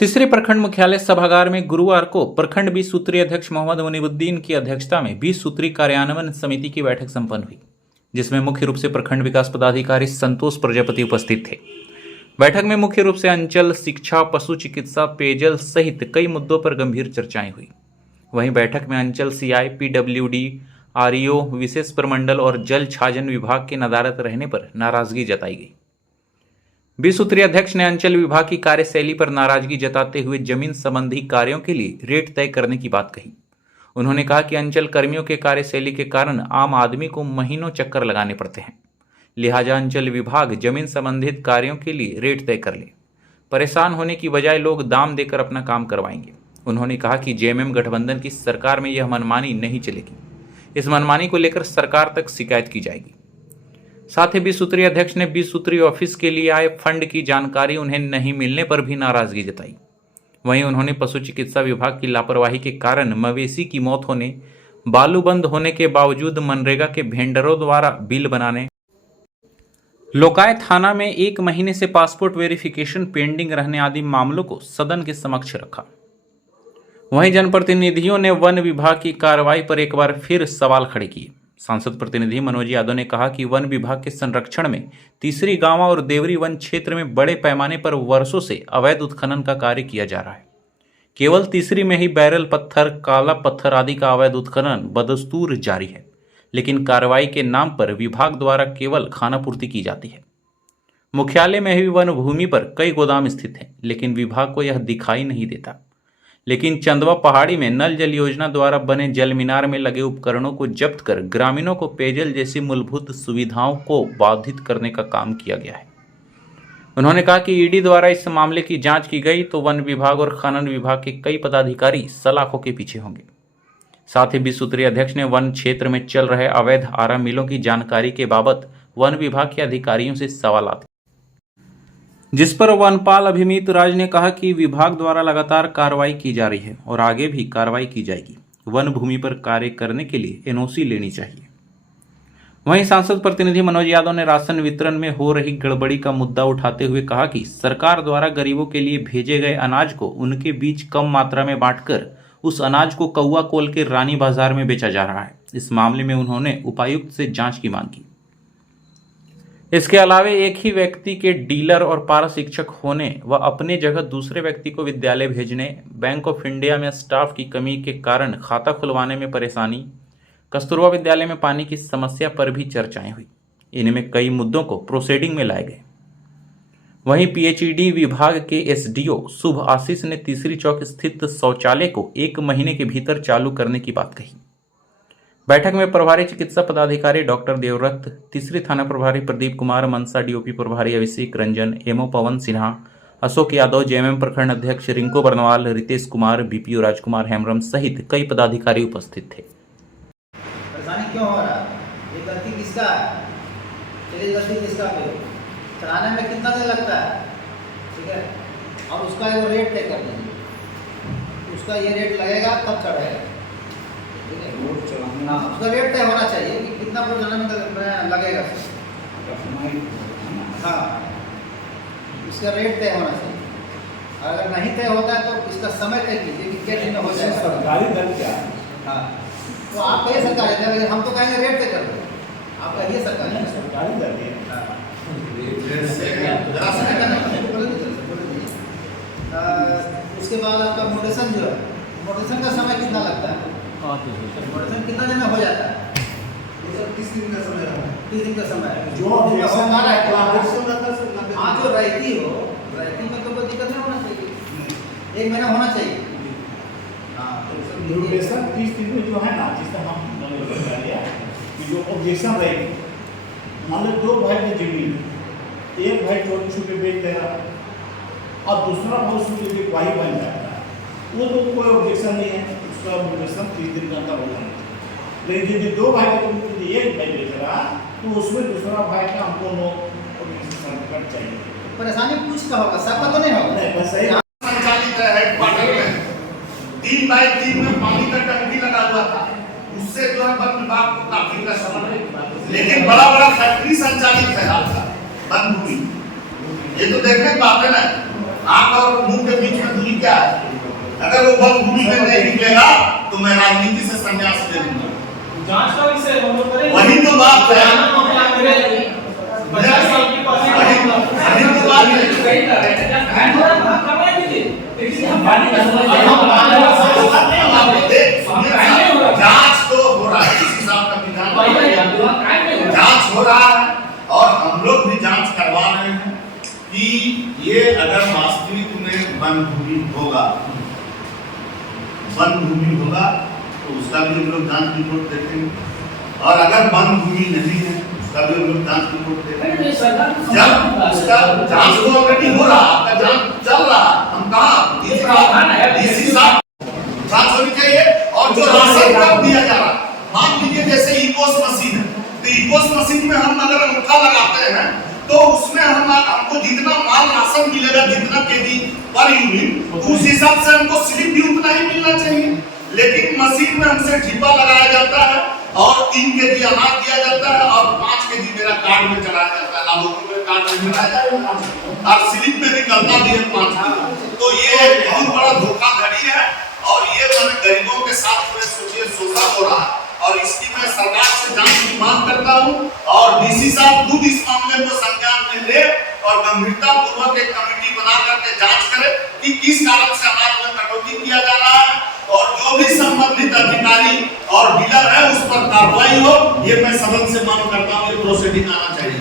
तीसरे प्रखंड मुख्यालय सभागार में गुरुवार को प्रखंड 20 सूत्रीय अध्यक्ष मोहम्मद मुनीबुद्दीन की अध्यक्षता में 20 सूत्री कार्यान्वयन समिति की बैठक संपन्न हुई, जिसमें मुख्य रूप से प्रखंड विकास पदाधिकारी संतोष प्रजापति उपस्थित थे। बैठक में मुख्य रूप से अंचल, शिक्षा, पशु चिकित्सा, पेयजल सहित कई मुद्दों पर गंभीर चर्चाएं हुई। वहीं बैठक में अंचल सीआई, पीडब्ल्यूडी, आरईओ, विशेष प्रमंडल और जल छाजन विभाग के नदारद रहने पर नाराजगी जताई गई। 20 सूत्रीय अध्यक्ष ने अंचल विभाग की कार्यशैली पर नाराजगी जताते हुए जमीन संबंधी कार्यों के लिए रेट तय करने की बात कही। उन्होंने कहा कि अंचल कर्मियों के कार्यशैली के कारण आम आदमी को महीनों चक्कर लगाने पड़ते हैं, लिहाजा अंचल विभाग जमीन संबंधित कार्यों के लिए रेट तय कर ले। परेशान होने की बजाय लोग दाम देकर अपना काम करवाएंगे। उन्होंने कहा कि जेएमएम गठबंधन की सरकार में यह मनमानी नहीं चलेगी। इस मनमानी को लेकर सरकार तक शिकायत की जाएगी। साथ ही 20 सूत्रीय अध्यक्ष ने 20 सूत्रीय ऑफिस के लिए आए फंड की जानकारी उन्हें नहीं मिलने पर भी नाराजगी जताई। वहीं उन्होंने पशु चिकित्सा विभाग की लापरवाही के कारण मवेशी की मौत होने, बालू बंद होने के बावजूद मनरेगा के वेंडरों द्वारा बिल बनाने, लोकाय थाना में 1 महीने से पासपोर्ट वेरिफिकेशन पेंडिंग रहने आदि मामलों को सदन के समक्ष रखा। वहीं जनप्रतिनिधियों ने वन विभाग की कार्रवाई पर एक बार फिर सवाल खड़े किए। सांसद प्रतिनिधि मनोज यादव ने कहा कि वन विभाग के संरक्षण में तीसरी गांवा और देवरी वन क्षेत्र में बड़े पैमाने पर वर्षों से अवैध उत्खनन का कार्य किया जा रहा है। केवल तीसरी में ही बैरल पत्थर, काला पत्थर आदि का अवैध उत्खनन बदस्तूर जारी है, लेकिन कार्रवाई के नाम पर विभाग द्वारा केवल खानापूर्ति की जाती है। मुख्यालय में भी वन भूमि पर कई गोदाम स्थित हैं, लेकिन विभाग को यह दिखाई नहीं देता। लेकिन चंदवा पहाड़ी में नल जल योजना द्वारा बने जल मीनार में लगे उपकरणों को जब्त कर ग्रामीणों को पेयजल जैसी मूलभूत सुविधाओं को बाधित करने का काम किया गया है। उन्होंने कहा कि ईडी द्वारा इस मामले की जांच की गई तो वन विभाग और खनन विभाग के कई पदाधिकारी सलाखों के पीछे होंगे। साथ ही 20 सूत्रीय अध्यक्ष ने वन क्षेत्र में चल रहे अवैध आरा मिलों की जानकारी के बाबत वन विभाग के अधिकारियों से सवाल आते, जिस पर वनपाल अभिमित राज ने कहा कि विभाग द्वारा लगातार कार्रवाई की जा रही है और आगे भी कार्रवाई की जाएगी। वन भूमि पर कार्य करने के लिए एनओसी लेनी चाहिए। वहीं सांसद प्रतिनिधि मनोज यादव ने राशन वितरण में हो रही गड़बड़ी का मुद्दा उठाते हुए कहा कि सरकार द्वारा गरीबों के लिए भेजे गए अनाज को उनके बीच कम मात्रा में बांटकर उस अनाज को कौआ कोल के रानी बाजार में बेचा जा रहा है। इस मामले में उन्होंने उपायुक्त से जांच की मांग की। इसके अलावा एक ही व्यक्ति के डीलर और पारा शिक्षक होने व अपने जगह दूसरे व्यक्ति को विद्यालय भेजने, बैंक ऑफ इंडिया में स्टाफ की कमी के कारण खाता खुलवाने में परेशानी, कस्तूरबा विद्यालय में पानी की समस्या पर भी चर्चाएं हुई। इनमें कई मुद्दों को प्रोसीडिंग में लाए गए। वहीं पीएचईडी विभाग के एसडीओ शुभ आशीष ने तीसरी चौक स्थित शौचालय को 1 महीने के भीतर चालू करने की बात कही। बैठक में प्रभारी चिकित्सा पदाधिकारी डॉक्टर देवव्रत, तीसरी थाना प्रभारी प्रदीप कुमार, मनसा डीओपी प्रभारी अभिषेक रंजन, एमओ पवन सिन्हा, अशोक यादव, जेएमएम प्रखंड अध्यक्ष रिंकू बर्नवाल, रितेश कुमार, बीपीओ राजकुमार हेमरम सहित कई पदाधिकारी उपस्थित थे। परेशानी क्यों हो रहा है? ये गलती किसका है? चलिए गलती किसका पे? चलाने में कितना दिन लगता है? ठीक है, और उसका एक रेट तय कर दीजिए। उसका ये रेट लगेगा तब चढ़ेगा। हाँ, उसका रेट तय होना चाहिए कि कितना प्रोजन में लगेगा। हाँ, इसका रेट तय होना चाहिए। अगर नहीं तय होता है तो इसका समय तय कीजिए कि कितने दिन में हो जाएगा। सरकारी दल क्या है? हाँ, तो आप कहिए सरकारी दल, हम तो कहेंगे रेट तय कर दो। आप कहिए सरकारी दल है। उसके बाद आपका मोटेशन जो है, मोटेशन का समय कितना लगता है? मोटेशन कितना दिन में हो जाता है? 30 दिन का समय है। 30 दिन का समय है। जो हाँ, जो रहती हो, रहती में तो कोई दिक्कत नहीं होना चाहिए। 1 महीना होना चाहिए। ड्यूरेशन 30 दिन में जो है ना, जिसका हम कर लिया कि जो ऑब्जेक्शन रहेगी, मान लो 2 भाई की जमीन, एक भाई छोटे छोटे बेच दे रहा और दूसरा भाई उसमें जो भाई बन जाता है, वो तो कोई ऑब्जेक्शन नहीं है, उसका ड्यूरेशन 30 दिन का अंदर होना है। लेकिन यदि 2 भाई का तुम एक भाई बेच रहा तो उसमें दूसरा भाई का हमको नो ऑब्जेक्शन कट चाहिए। परेशानी कुछ का होगा, सबका तो नहीं होगा। नहीं, बस सही संचालित है हेडक्वार्टर में 3 बाई 3 में पानी का टंकी लगा हुआ था। उससे जो है वन विभाग को काफी का समय, लेकिन बड़ा बड़ा फैक्ट्री संचालित है आपका वन भूमि। ये तो देखने की बात है ना, आंख और मुंह के बीच में दूरी अगर वो वन भूमि में नहीं निकलेगा तो मैं राजनीति से संन्यास ले लूंगा। जांच का विषय हम लोग करेंगे। वही तो बात है, वही वही तो बात है। जांच तो हो रहा है, इसी साहब का विधान जांच हो रहा है और हम लोग भी जांच करवा रहे हैं कि ये अगर वास्तविक में वन भूमि होगा तो उसका भी हम लोग जांच रिपोर्ट देखेंगे, और अगर वन भूमि नहीं है उसका भी हम लोग जांच रिपोर्ट देखेंगे। जब उसका जांच तो ऑलरेडी हो रहा, आपका जांच चल रहा, हम कहा डीसी साहब जांच होनी चाहिए। और जो राशन कब दिया जा रहा, मान लीजिए जैसे इकोस मशीन है, तो इकोस मशीन में हम अगर अंगूठा लगाते हैं तो उसमें हमको जितना माल राशन मिलेगा, जितना केजी पर यूनिट, उस हिसाब से हमको स्लिप भी उतना ही मिलना चाहिए। लेकिन मशीन में हमसे ठिपा लगाया जाता है और 3 केजी अनाज दिया जाता है और 5 केजी मेरा कार्ड में चढ़ाया जाता है, लाभुकों में कार्ड में चढ़ाया जाता है और स्लिप में निकलता भी है 5 किलो। तो ये एक बहुत बड़ा धोखाधड़ी है और ये मैंने गरीबों के साथ में सोचिए शोषण हो रहा है, और इसकी मैं सरकार से जांच की मांग करता हूं और डीसी साहब खुद इस मामले को संज्ञान में ले और गंभीरता पूर्वक एक कमेटी बना करके जांच करे कि किस कारण से अनाज में कटौती किया जा रहा है और जो भी संबंधित अधिकारी और डीलर है उस पर कार्रवाई हो। ये मैं सदन से मांग करता हूं, ये प्रोसीडिंग आना चाहिए।